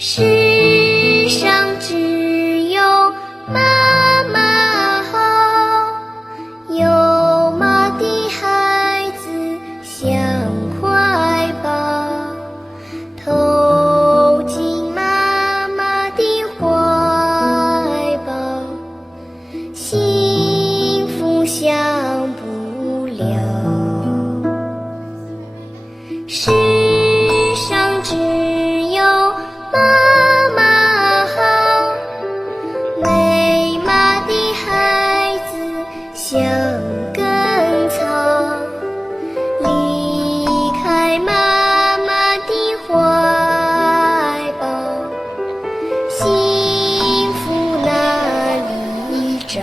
世上只有妈妈好，有妈的孩子像怀抱，投进妈妈的怀抱，幸福享不了。世上只有妈妈好，没妈的孩子像根草，离开妈妈的怀抱，幸福哪里找？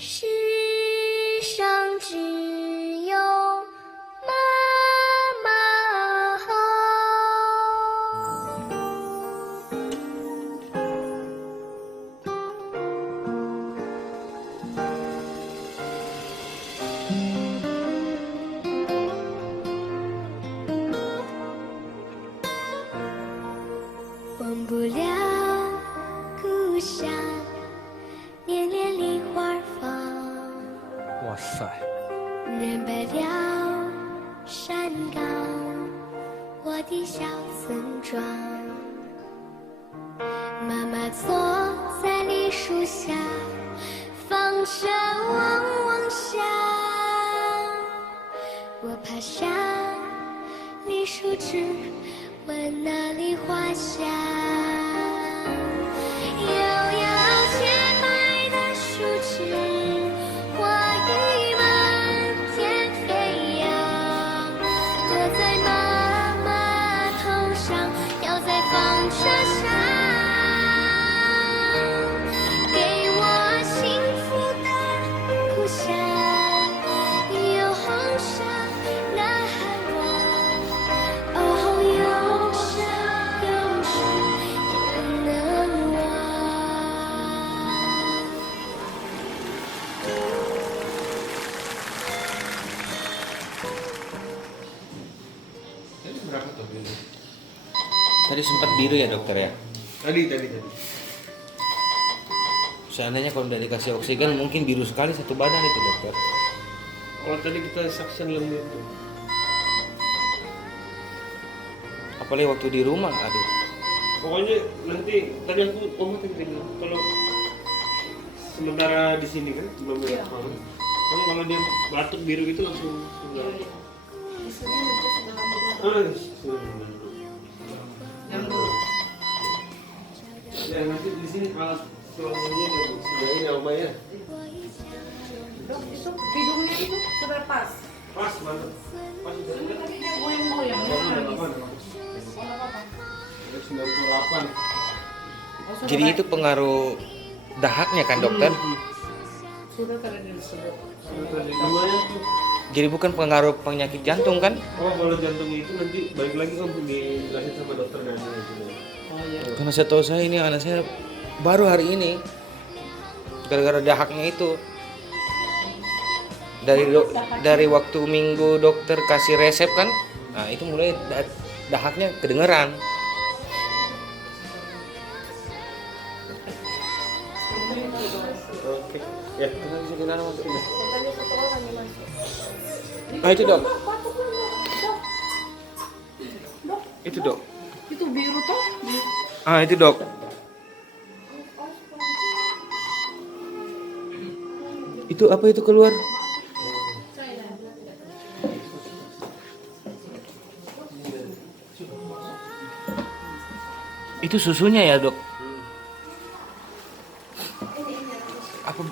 世上只有妈妈好。忘不了故乡，年年梨花放。哇塞，染白了山岗，我的小村庄。妈妈坐在梨树下，放着旺旺香。我爬上梨树枝，闻那梨花香。摇摇洁白的树枝，花雨满天飞扬，朵在妈妈头上，摇在纺车上，给我幸福的故乡。有红色呐喊我，哦，忧伤有时也能忘。Tadi berapa tuh biru? tadi sempat biru ya dokter ya? Tadi. Seandainya kalau udah dikasih oksigen mungkin biru sekali satu badan itu dokter. Kalau tadi kita saksikan lembut tuh. Apalagi waktu di rumah, aduh. Pokoknya nanti tadi Oma tadi bilang kalau sementara di sini kan belum lihat orang. Pokoknya kalau dia batuk biru itu langsung sudah. Di sini nanti sudah benar. Sudah. Ya nanti di sini kalau suaminya sudah ini Oma ya. Dok, itu hidungnya itu sudah pas. Pas banget. Pas sudah. Tadi dia goyang-goyang. Dia nangis. Oh, nggak apa-apa. 98. Oh, sudah Jadi baik. itu pengaruh dahaknya kan dokter? Sudah tadi disebut. Namanya tuh. Jadi bukan pengaruh penyakit jantung kan? Oh, kalau jantung itu nanti balik lagi Om dijelasin sama dokter dan Oh iya. Karena setahu saya ini anak saya baru hari ini gara-gara dahaknya itu dari waktu minggu dokter kasih resep kan, nah itu mulai dahaknya kedengeran. Oke. Ya. Kita bisa jalan waktu ini. Tadi satu orang yang masuk. Ah itu dok, Batuk kan, Dok. Dok, itu dok. itu biru toh? Ah itu dok. Itu apa itu keluar? Itu susunya ya, Dok? Apa?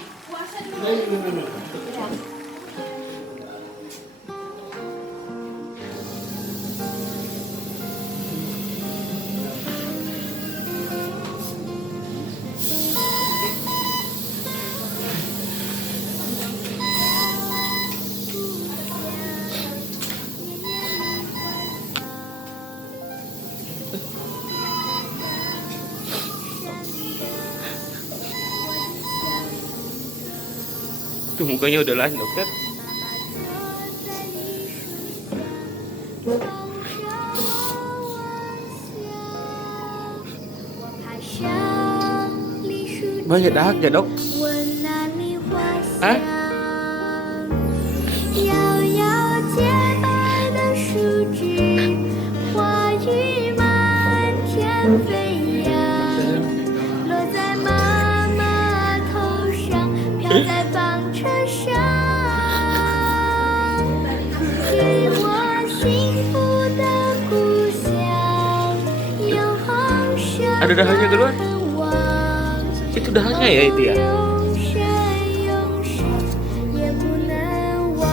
Tuh mukanya udah lain, Dokter. 我爬上梨树 Banyak dahaknya, Dok. 闻那梨花香， Hah? 摇摇洁白的树枝，花雨满天飞扬，落在妈妈头上，飘在纺车上，给我幸福的故乡，有好生 Ada dahaknya duluan. 难忘。 Itu dahaknya ya itu ya. 永生永世也不能忘。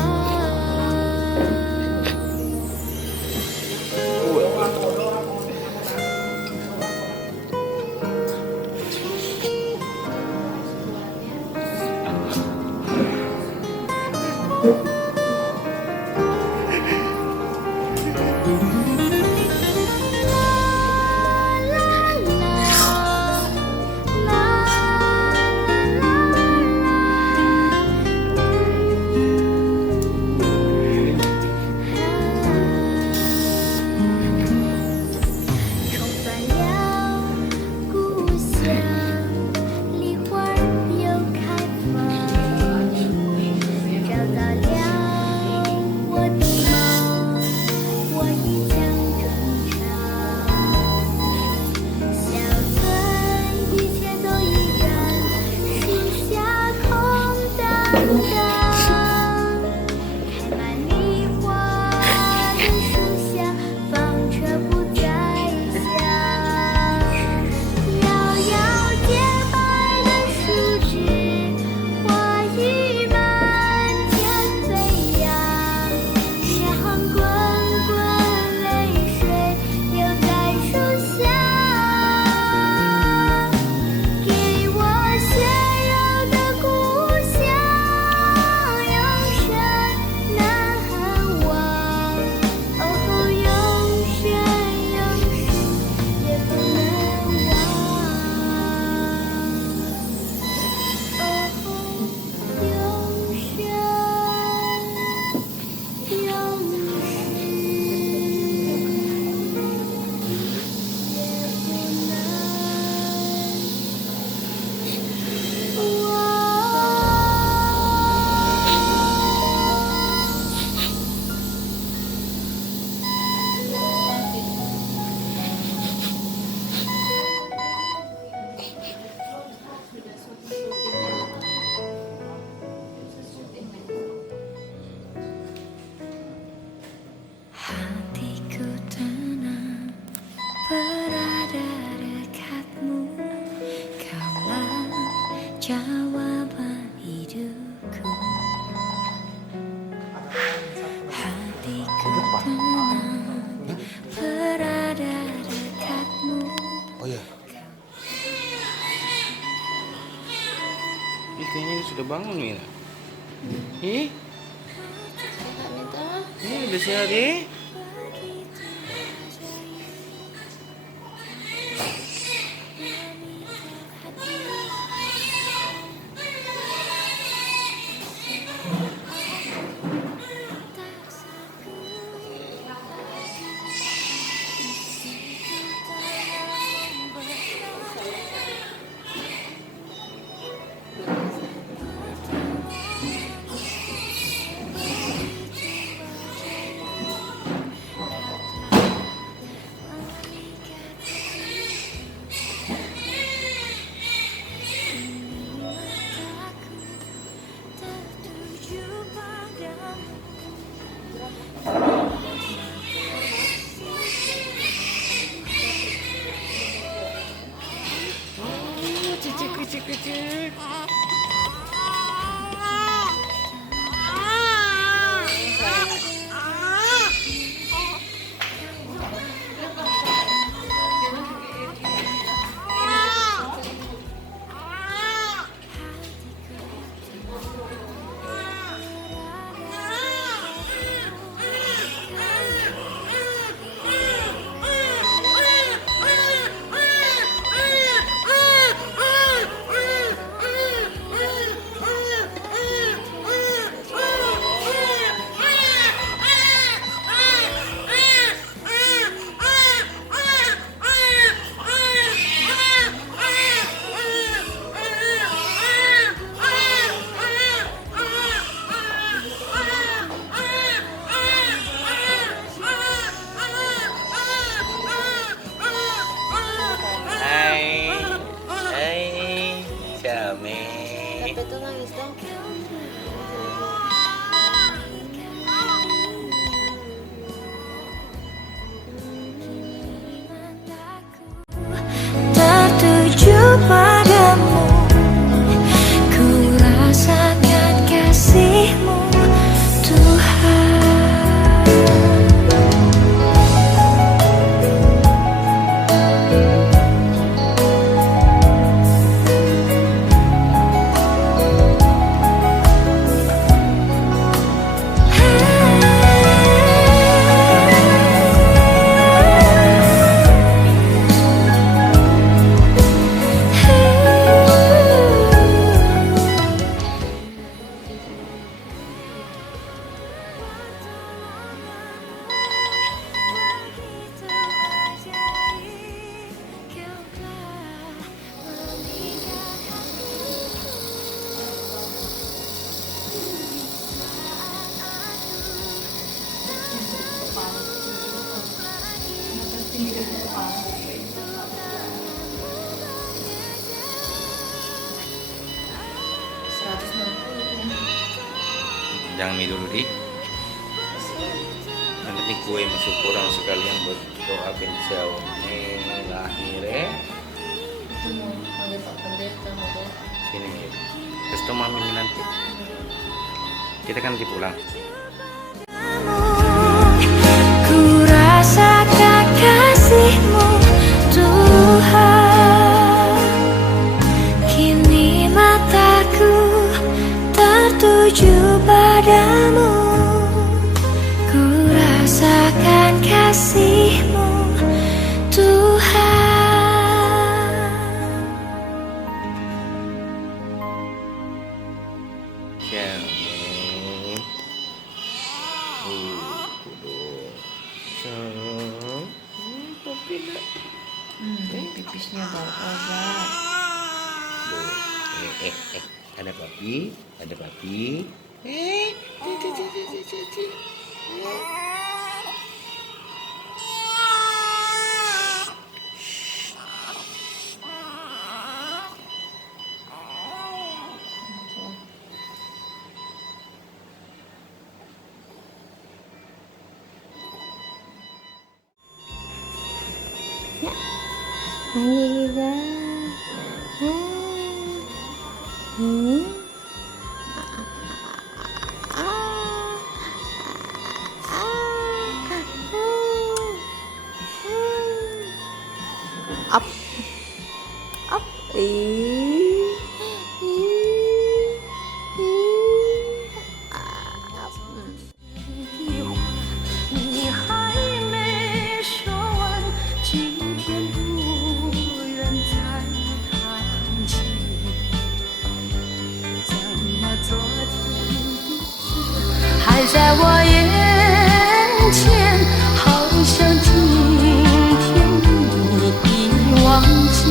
重返了故乡，梨花又开放，找到了我的梦，我已将终场。小村一切都依然，树下空荡荡，开满梨花的树下，纺车不再响。摇摇洁白的树枝，花雨满天飞扬，让滚滚泪水流在树下，给我血肉的故乡，永生难忘。哦，永生永世也不能忘。哦，永生永世也不能忘。 Hatiku tenang berada dekatmu, kaulah jawaban hidupku. Hatiku tenang berada dekatmu. Oh ya. Ih, kayaknya dia sudah bangun, Mira. Ih, ini udah sehat, ih. Jangan mie dulu di. Yang penting kue masuk kurang sekalian buat doa bensau lahirnya. Itu mau panggil Pak Pendeta mau doa. Sini ya. Terus tuh mami nanti. Kita kan nanti pulang. Ku rasakan kasih-Mu Tuhan, kini mataku tertuju padamu. Ku rasakan kasih-Mu Tuhan. Shalom. Kudu. Shalom. Tapi nak. Pipisnya bau obat. Ada papi, ada papi. Up, up,你还没说完，今天无人再谈起，怎么昨天的事还在我眼前，好像今天你已忘记，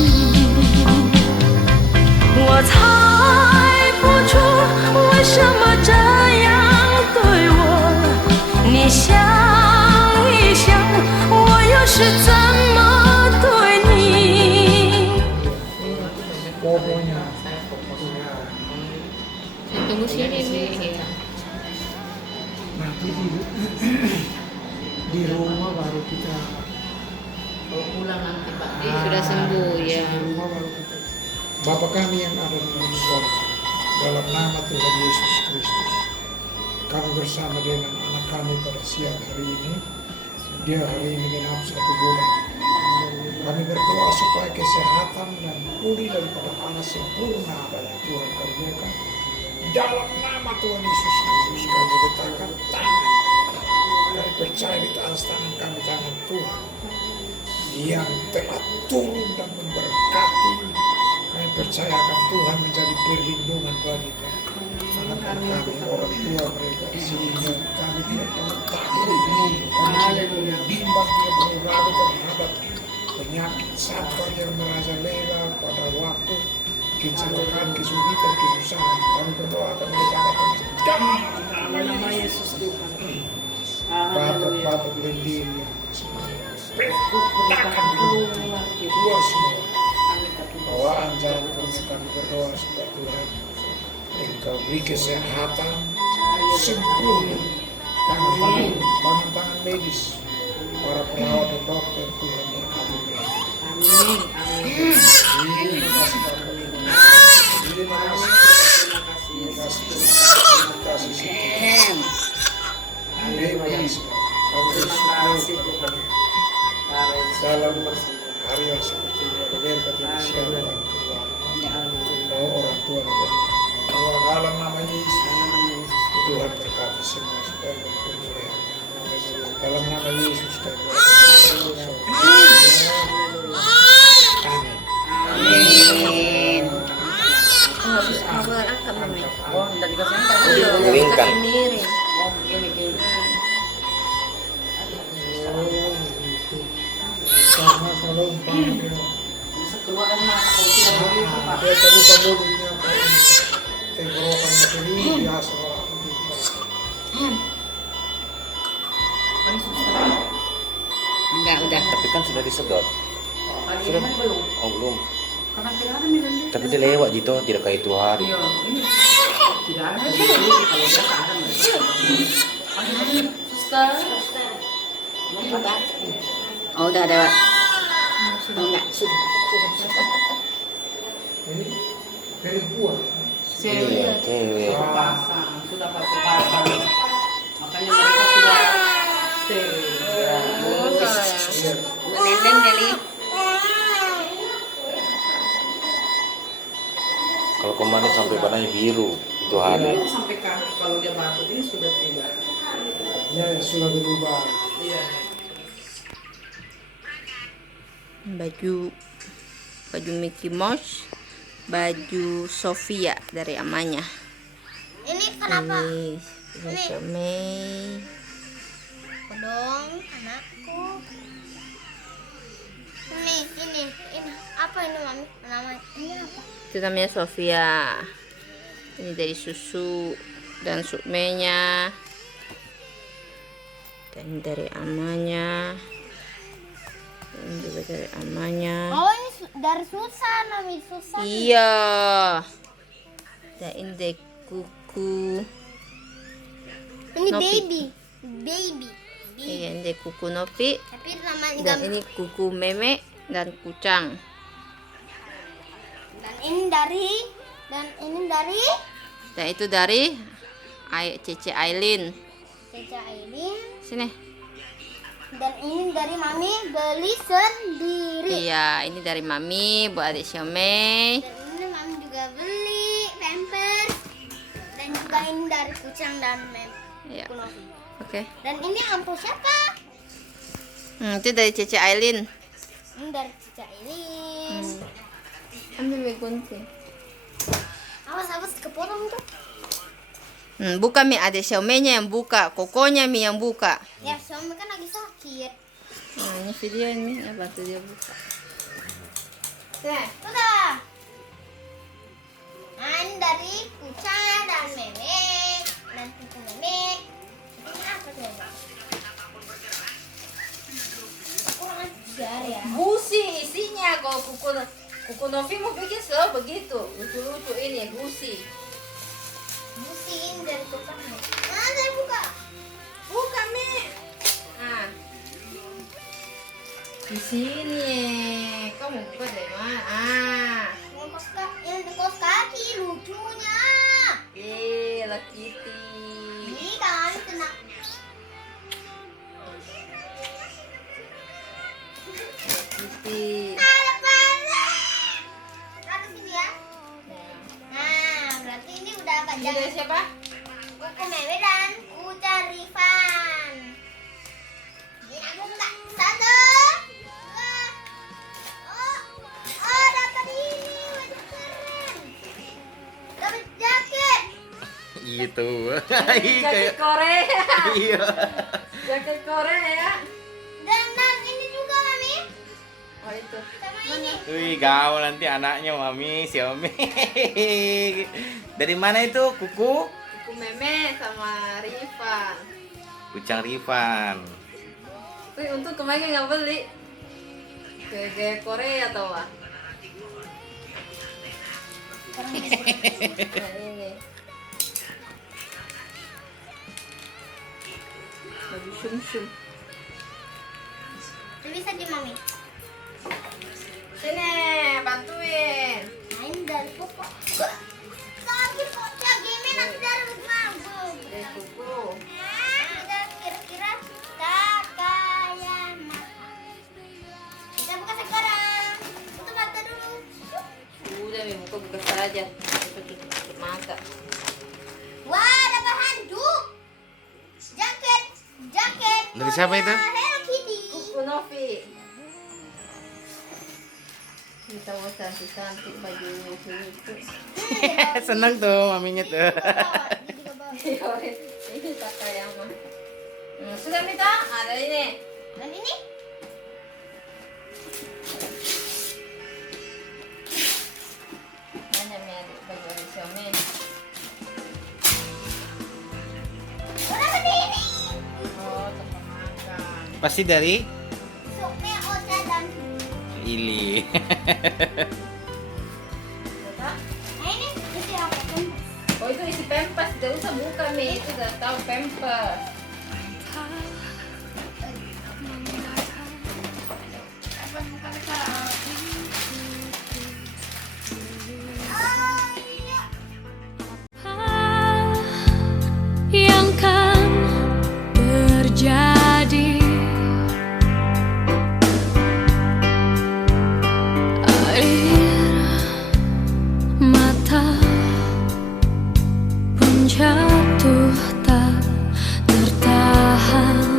我猜不出为什么这样对我，你想一想，我又是怎么对你？ Poponya. Tunggu sini nih. Nanti di rumah baru kita. Kalau pulang nanti Pak D sudah sembuh ya. Di rumah baru kita. Bapa kami yang ada di dalam surga, dalam nama Tuhan Yesus Kristus, kami bersama dengan anak kami pada siang hari ini. Dia hari ini genap 1 bulan. Kami berdoa supaya kesehatan dan pulih daripada panas sempurna banyak Tuhan karuniakan. Dalam nama Tuhan Yesus Kristus kami letakkan tangan. Kami percaya di atas tangan kami tangan Tuhan yang telah turun dan memberkati. Kami percayakan Tuhan menjadi perlindungan bagi anak-anak kami, orang tua mereka, sehingga kami tidak perlu takut, kami tidak perlu bimbang, tidak perlu ragu terhadap penyakit sabar yang merajalela pada waktu kecelakaan, kesulitan, kesusahan. Kami berdoa akan meletakkan dalam nama Yesus Tuhan. Batuk-batuk lendir yang takkan keluar semua. Bawaan jantung kami berdoa supaya Tuhan Engkau beri kesehatan sempurna. Tangan-tangan medis, para perawat dan dokter Tuhan berkati mereka. Amin. Terima kasih Bapak Ibu. Terima kasih. Terima kasih. Terima kasih. Dalam hari yang seperti ini, berkat yang siang orang tua dalam nama Yesus, Tuhan berkati semua supaya berkemuliaan. Dalam nama Yesus kami berdoa. Amin. Habis awal angkat mami. Oh, enggak dikasih angkat. Miringkan. Miring. Oh, gini. Karena kalau umpamanya Bisa keluar kan kalau tidak begitu Pak. dia terluka mulutnya tenggorokan materi biasa orang Enggak, udah. Tapi kan sudah disedot. Kalian belum. Oh belum. Karena kira-kira nih. Tapi dia lewat Jito, tidak kayak itu hari. Iya, ini tidak ada sih. Kalau biasa ada mereka. Suster. Oh, udah ada. Oh, enggak, sudah. Ini dari buah. Iya, cewek. Pasang, sudah pakai pasang. Makanya mereka sudah steril. Nenden kali. Kalau kemarin sampai badannya biru itu hari. Sampai kaki kalau dia batuk ini sudah tidak. Ya, sudah berubah. Iya. Baju Mickey Mouse, baju Sofia dari amanya. Ini kenapa? Ini Mei. Kodong, anakku. Ini. Apa ini mami? Namanya? Ini apa? Itu namanya Sofia. Ini dari susu dan sukmenya. Dan dari amanya. Dan juga dari amanya. Oh ini dari Susan, mami Susan. Iya. Dan ini dari kuku. Ini Nopi. baby. Iya, ini dari kuku Nopi. Tapi namanya Dan ini kuku Meme dan Kucang. dan ini dari Dan itu dari Cece Aileen. Caca Aidin. Sini. Dan ini dari mami beli sendiri. Iya, ini dari Mami buat adik Xiaomei. Dan ini mami juga beli pampers. Dan juga ini dari Kucang dan Mem. Iya. Kunovi. Oke. Dan ini ampuh siapa? Itu dari Cece Aileen. Ini dari Caca Aidin. Ambil gunting. Awas kepotong tuh. Buka Mi, adik Xiaomei-nya yang buka, kokonya Mi yang buka. Ya, suami kan lagi sakit. Nah, ini video ini ya, bantu dia buka. Udah. Nah, ini dari Kucang dan Meme dan kuku Meme. Ini apa tuh? Kurang ajar ya. Busi isinya kok kuku Novi mau bikin selalu begitu. Lucu-lucu ini busi. Busin dari Kucang. Nah, saya buka. Buka Mi. Nah. Di sini. Kamu buka dari mana? Yang kos kaki lucunya. Hello Kitty. Ini kan kena. Kitty. Taruh sini ya. Nah, berarti ini udah agak Ini dari siapa? Kuku Meme dan Kucang Rifan. Ini aku buka. 1, 2. Oh, dapat ini. Wajah keren. Dapat jaket. Gitu. Jaket Korea. Iya. Jaket Korea. Dan ini juga, Mami. Oh itu. Sama ini. Wih, gaul nanti anaknya Mami Xiaomei. Dari mana itu kuku? Kuku Meme sama Rifan. Kucang Rifan. Wih, untung kemarin nggak beli. Gaya Korea tau lah. Nah, ini. Baju sum-sum. Bisa di Mami. Sini, bantuin. Main dari pokok. Tapi kocak gini nanti dari bagaimana? Dari kuku. Kita kira-kira kakak mata. Kita buka sekarang. Tutup mata dulu. Udah, Mi, buka saja. Kita tutup mata. Wah, dapat handuk. Jaket. Dari siapa itu? Hello Kitty. Kuku Novi. Kita mau cantik-cantik bajunya itu. Senang tuh maminya tuh. Ini Takayama. Sudah minta? Ada ini. Dan ini? Mana Mi adik baju adik Xiaomei? Udah ada ini. Oh, tempat makan. Pasti dari Sukme Ocha Ili. Oh itu isi pempas, gak usah buka Mi, itu udah tahu pempas. Yang kan terjadi, air mata pun jatuh tak tertahan.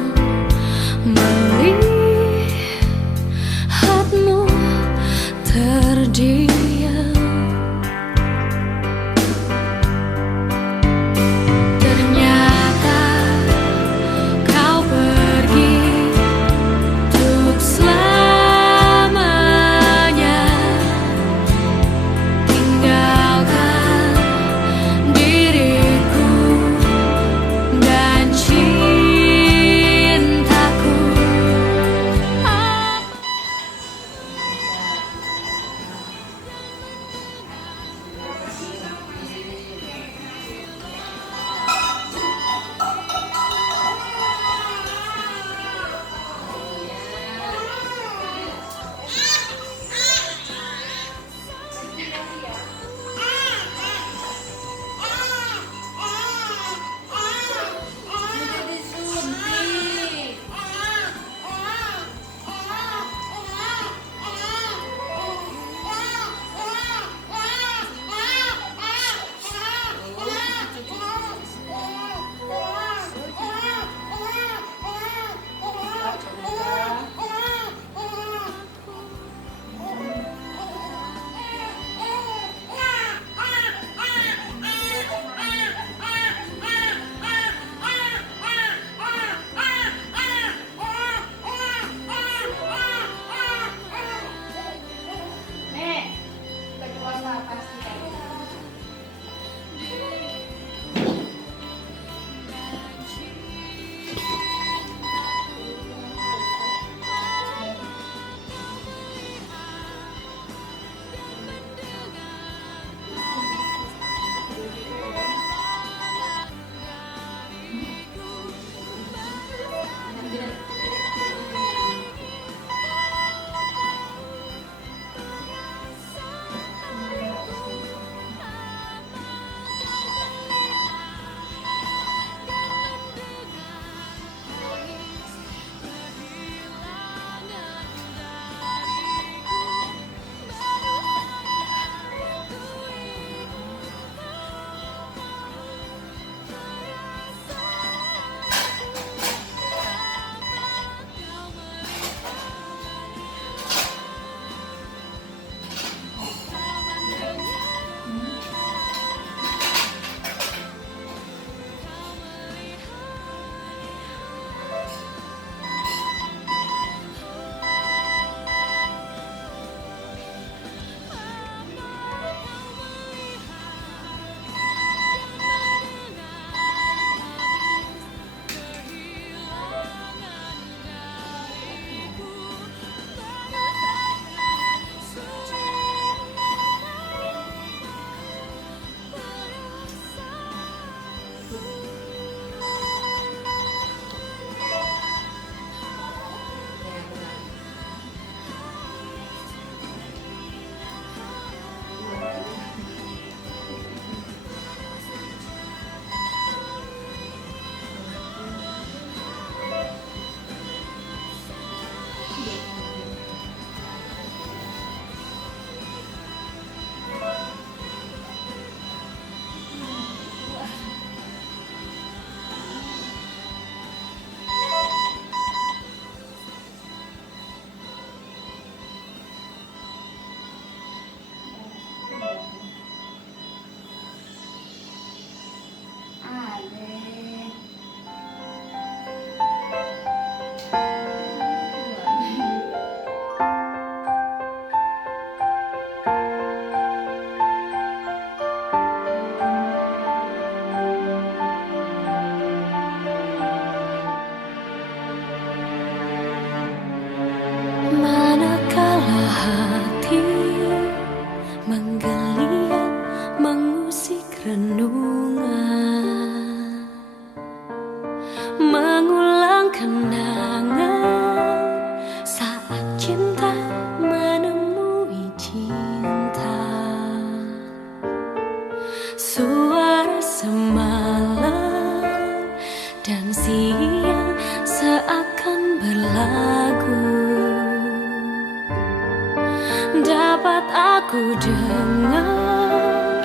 hati menggeliat mengusik renungan, mengulang kenangan saat cinta menemui cinta. Suara semalam dan siang seakan berlagu, dapat aku dengar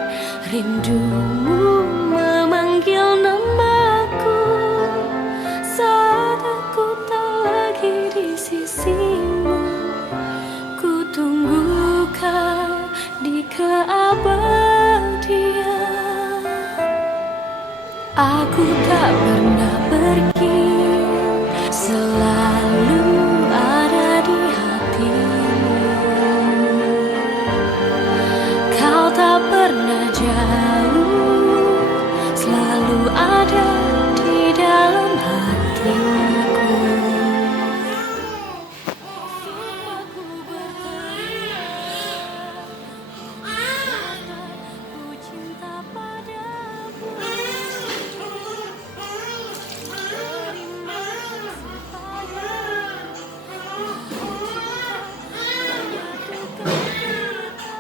rindumu memanggil namaku saat aku tak lagi di sisimu. Ku tunggu kau di keabadian. Aku tak pernah pergi, selalu ada di hatimu. Kau tak pernah jauh, selalu ada di dalam hatiku. Aku berteriak, ku cinta padamu. Terima kasih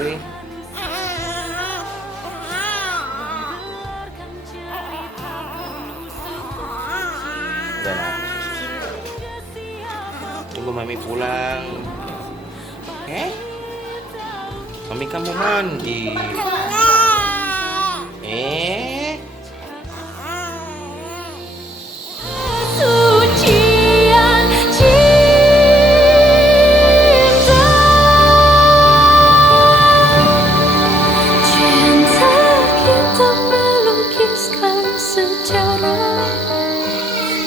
Uy. Udah lah. Tunggu mami pulang. Mami kamu mandi. Sucian cinta kita melukiskan sejarah,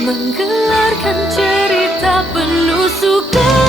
menggelarkan cerita penuh suka.